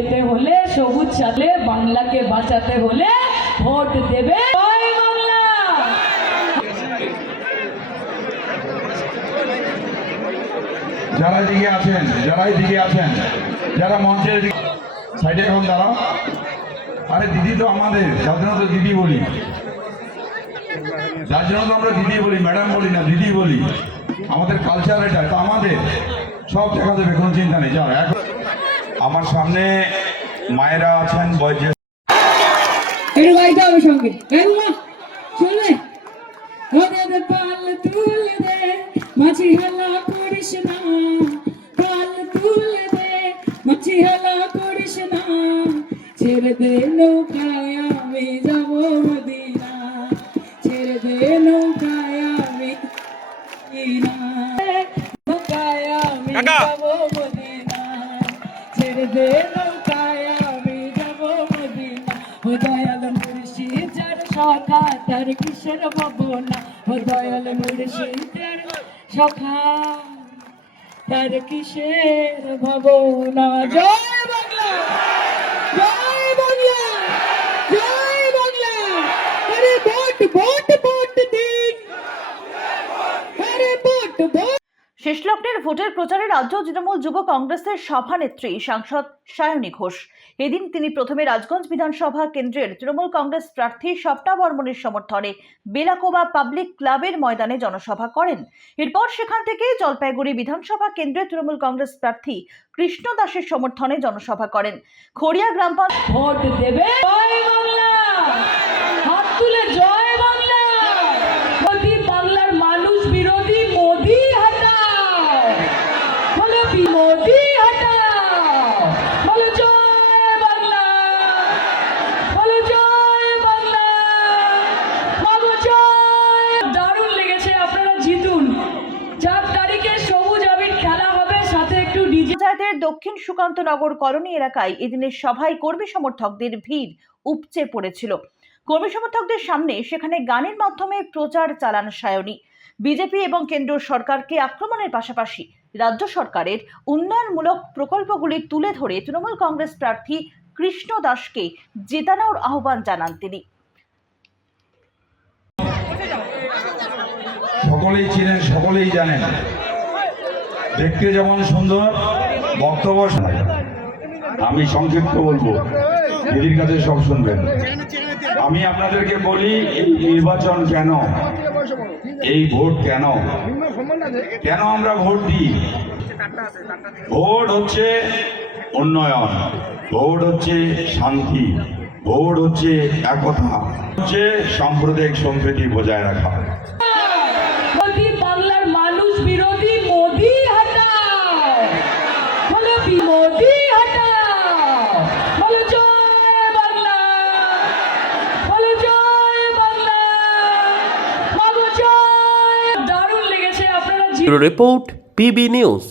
পেতে হলে, সবুজ সাথে বাংলাকে বাঁচাতে হলে ভোট দেবে জয় বাংলা। যারা দিকে আছেন, যারা মঞ্চের সাইডে এখন দাঁড়াও। আরে দিদি তো আমাদের, যার জন্য তো দিদি বলি, যার জন্য তো আমরা দিদি বলি, ম্যাডাম বলি না, দিদি বলি। আমাদের কালচার এটা, তো আমাদের সব দেখা যাবে, কোনো চিন্তা নেই। যাও এখন আমার সামনে মায়েরা আছেন, বয়োজ্যেষ্ঠ। একটু গাইতে হবে সঙ্গে, চলবে। ওদের পাল তুলে দে, মাছি হেলা করিস না, পাল তুলে দে, মাছি হেলা করিস না, ছেড়ে দে নৌকায় আমি যাব মদিনা, ছেড়ে দে নৌকায় আমি মদিনা, নৌকায় আমি যাব মদিনা, ছেড়ে দে নৌকায় আমি যাব মদিনা। ও দয়াল মুর্শিদ যার সখা তার কিসের ভাবনা, ও দয়াল মুর্শিদের সখা তার কিসের ভাবনা। জয় বাংলা, জয় বাংলা, জয় বাংলা। আরে ভোট ভোট ভোট দিন, আরে ভোট ভোট। শেষ লগ্নের ভোটের প্রচারে রাজ্য তৃণমূল যুব কংগ্রেসের সভানেত্রী সাংসদ সায়নী ঘোষ। এদিন তিনি প্রথমে রাজগঞ্জ বিধানসভা কেন্দ্রের তৃণমূল কংগ্রেস প্রার্থী স্বপ্না বর্মণের সমর্থনে বেলাকোবা পাবলিক ক্লাবের ময়দানে জনসভা করেন। এরপর সেখান থেকে জলপাইগুড়ি বিধানসভা কেন্দ্রে তৃণমূল কংগ্রেস প্রার্থী কৃষ্ণ দাসের সমর্থনে জনসভা করেন। খড়িয়া গ্রাম পঞ্চায়েত ভোট দেবে জয় বাংলা, হাত তুলে জয় বাংলা। মোদি বাংলার মানুষ বিরোধী, মোদি হটাও, বলো মোদি হটাও, বলো জয় বাংলা, বলো জয় বাংলা, বলো জয়। দারুণ লেগেছে, আপনারা জিতুন। 4 তারিখে সবুজ আবির খেলা হবে, সাথে একটু ডিজে। পঞ্চায়েতের দক্ষিণ সুকান্তনগর কলোনি এলাকায় এদিনের সভায় কর্মী সমর্থকদের ভিড় উপচে পড়েছিল। কর্মী সমর্থকদের সামনে সেখানে গানের মাধ্যমে প্রচার চালান সায়নী। বিজেপি এবং কেন্দ্র সরকারকে আক্রমণের পাশাপাশি রাজ্য সরকারের উন্নয়নমূলক প্রকল্পগুলি তুলে ধরে তৃণমূল কংগ্রেস প্রার্থী কৃষ্ণ দাসকে জেতানোর আহ্বান জানান তিনি। সকলেই চিনেন, সকলেই জানেন, দেখতে যেমন সুন্দর, বক্তব্য। আমি সংক্ষিপ্ত বলবো, দিদির কাছে সব শুনবেন। আমি আপনাদেরকে বলি, এই নির্বাচন কেন, এই ভোট কেন, কেন আমরা ভোট দিই। ভোট হচ্ছে উন্নয়ন, ভোট হচ্ছে শান্তি, ভোট হচ্ছে একতা, হচ্ছে সাম্প্রদায়িক সম্প্রীতি বজায় রাখা। মোদি বাংলার মানুষ বিরোধী, মোদি হটাও, বলো মোদি হটাও, বলো জয় বাংলা, বলো জয় বাংলা, বলো জয়। দারুণ লেগেছে, আপনারা রিপোর্ট পিবি নিউজ।